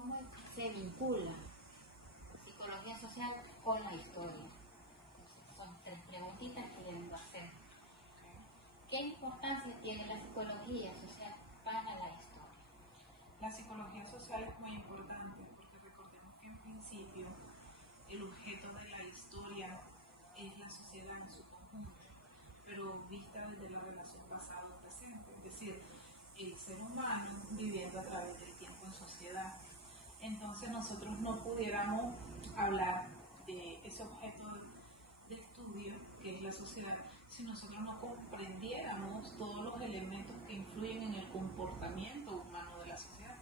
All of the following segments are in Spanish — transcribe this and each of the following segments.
¿Cómo se vincula psicología social con la historia? Entonces, son tres preguntitas que debemos hacer. ¿Qué importancia tiene la psicología social para la historia? La psicología social es muy importante porque recordemos que en principio el objeto de la historia es la sociedad en su conjunto, pero vista desde la relación pasado-presente, es decir, el ser humano viviendo a través del tiempo en sociedad. Entonces nosotros no pudiéramos hablar de ese objeto de estudio que es la sociedad si nosotros no comprendiéramos todos los elementos que influyen en el comportamiento humano de la sociedad.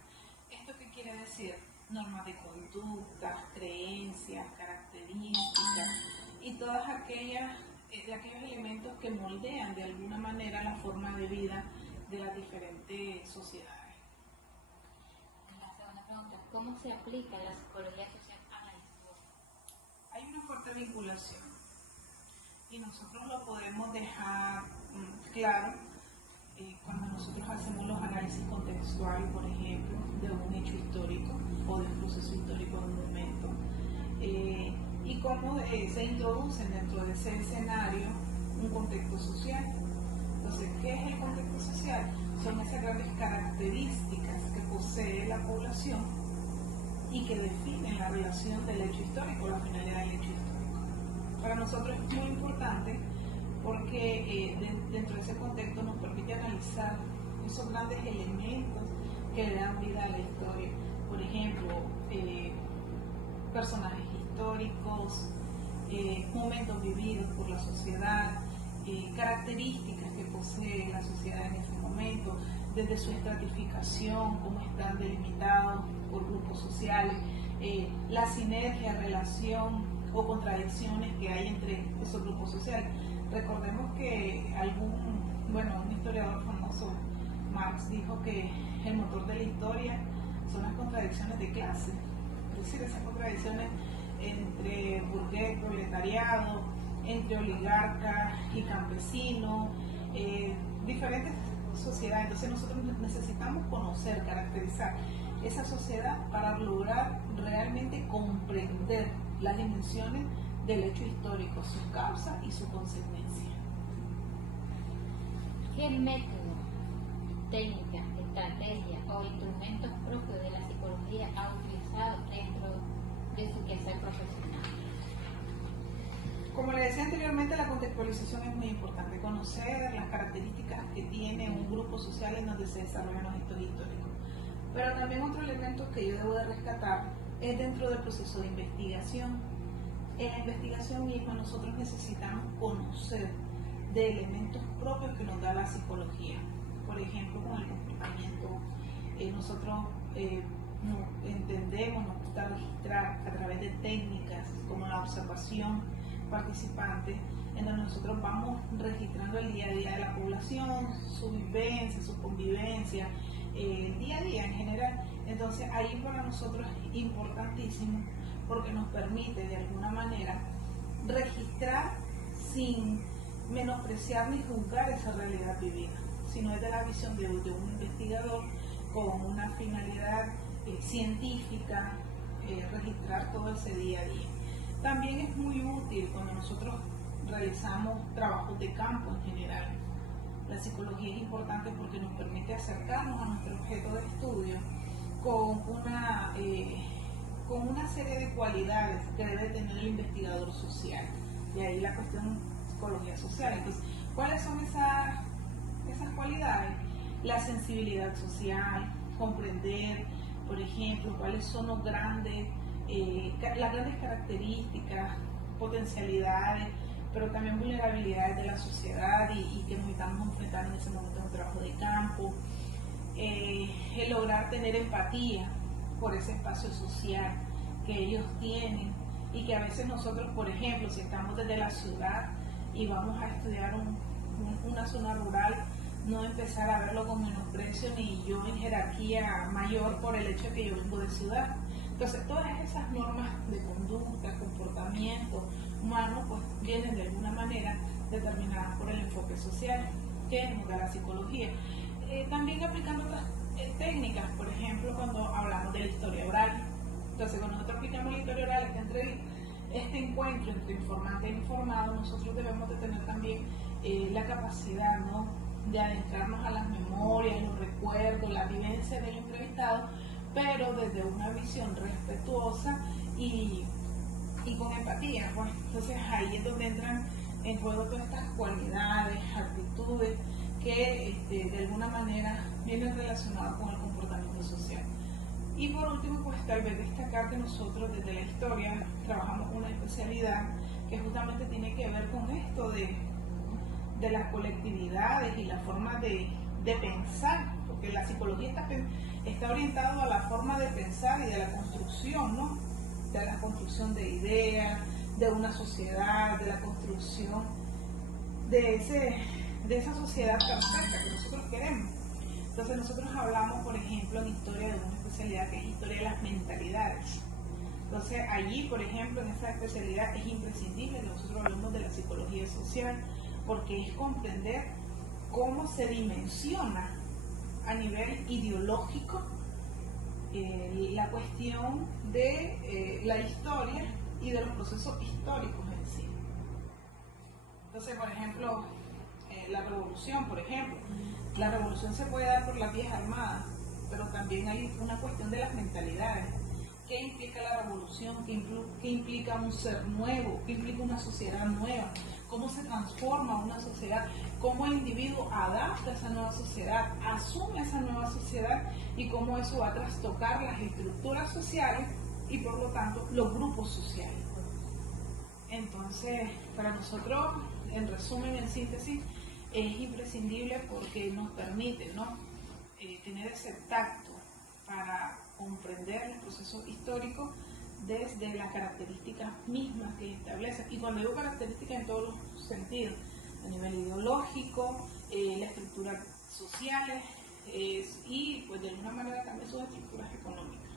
¿Esto qué quiere decir? Normas de conducta, creencias, características y todas aquellos elementos que moldean de alguna manera la forma de vida de las diferentes sociedades. La segunda pregunta, ¿cómo se aplica la psicología social a la historia? Hay una fuerte vinculación y nosotros lo podemos dejar claro cuando nosotros hacemos los análisis contextuales, por ejemplo, de un hecho histórico o del proceso histórico de un momento, y cómo se introducen dentro de ese escenario un contexto social. Entonces, ¿qué es el contexto social? Son esas grandes características que posee la población y que definen la relación del hecho histórico, la finalidad del hecho histórico. Para nosotros es muy importante porque dentro de ese contexto nos permite analizar esos grandes elementos que le dan vida a la historia. Por ejemplo, personajes históricos, momentos vividos por la sociedad, características que posee la sociedad en ese momento, desde su estratificación, cómo están delimitados por grupos sociales, la sinergia, relación o contradicciones que hay entre esos grupos sociales. Recordemos que un historiador famoso, Marx, dijo que el motor de la historia son las contradicciones de clase, es decir, esas contradicciones entre burgués, proletariado, entre oligarca y campesino, diferentes sociedades. Entonces nosotros necesitamos conocer, caracterizar esa sociedad para lograr realmente comprender las dimensiones del hecho histórico, su causa y su consecuencia. ¿Qué método, técnica, estrategia o instrumentos propios de la psicología ha utilizado dentro de su quehacer profesional? Como le decía anteriormente, la contextualización es muy importante, conocer las características que tiene un grupo social en donde se desarrollan los hechos históricos. Pero también otro elemento que yo debo de rescatar es dentro del proceso de investigación. En la investigación misma nosotros necesitamos conocer de elementos propios que nos da la psicología. Por ejemplo, con el comportamiento, nosotros entendemos, nos gusta registrar a través de técnicas como la observación participante, en donde nosotros vamos registrando el día a día de la población, su vivencia, su convivencia, el día a día en general. Entonces ahí para nosotros es importantísimo porque nos permite de alguna manera registrar sin menospreciar ni juzgar esa realidad vivida, sino desde la visión de un investigador con una finalidad científica, registrar todo ese día a día. También es muy útil cuando nosotros realizamos trabajos de campo en general. La psicología es importante porque nos permite acercarnos a nuestro objeto de estudio con una serie de cualidades que debe tener el investigador social. De ahí la cuestión de psicología social. Entonces, ¿cuáles son esas cualidades? La sensibilidad social, comprender, por ejemplo, cuáles son las grandes características, potencialidades, pero también vulnerabilidades de la sociedad y que nos estamos enfrentando en ese momento en el trabajo de campo. El lograr tener empatía por ese espacio social que ellos tienen y que a veces nosotros, por ejemplo, si estamos desde la ciudad y vamos a estudiar una zona rural, no empezar a verlo con menosprecio ni yo en jerarquía mayor por el hecho de que yo vengo de ciudad. Entonces todas esas normas de conducta, comportamiento humano, pues vienen de alguna manera determinadas por el enfoque social que nos da la psicología. También aplicando otras técnicas, por ejemplo, cuando hablamos de la historia oral, Entonces, cuando nosotros aplicamos la historia oral, este encuentro entre informante e informado, nosotros debemos de tener también la capacidad, ¿no?, de adentrarnos a las memorias, los recuerdos, la vivencia del entrevistado, pero desde una visión respetuosa y con empatía, pues. Entonces ahí es donde entran en juego todas estas cualidades, actitudes que de alguna manera vienen relacionadas con el comportamiento social. Y por último, pues tal vez destacar que nosotros desde la historia trabajamos una especialidad que justamente tiene que ver con esto de las colectividades y la forma de pensar, porque la psicología está orientada a la forma de pensar y de la construcción, ¿no?, de la construcción de ideas, de una sociedad, de la construcción de esa sociedad perfecta que nosotros queremos. Entonces nosotros hablamos, por ejemplo, en historia de una especialidad que es historia de las mentalidades. Entonces allí, por ejemplo, en esa especialidad es imprescindible que nosotros hablemos de la psicología social, porque es comprender cómo se dimensiona a nivel ideológico la cuestión de la historia y de los procesos históricos en sí. Entonces, por ejemplo, la revolución, la revolución se puede dar por las vías armadas, pero también hay una cuestión de las mentalidades. ¿Qué implica la revolución? ¿Qué implica un ser nuevo? ¿Qué implica una sociedad nueva? ¿Cómo se transforma una sociedad? ¿Cómo el individuo adapta a esa nueva sociedad, asume esa nueva sociedad y cómo eso va a trastocar las estructuras sociales y por lo tanto los grupos sociales? Entonces, para nosotros, en resumen, en síntesis, es imprescindible porque nos permite, ¿no?, tener ese tacto para comprender los procesos históricos desde las características mismas que establecen. Y cuando digo características, en todos los sentidos, a nivel ideológico, la estructura sociales y pues de alguna manera también sus estructuras económicas.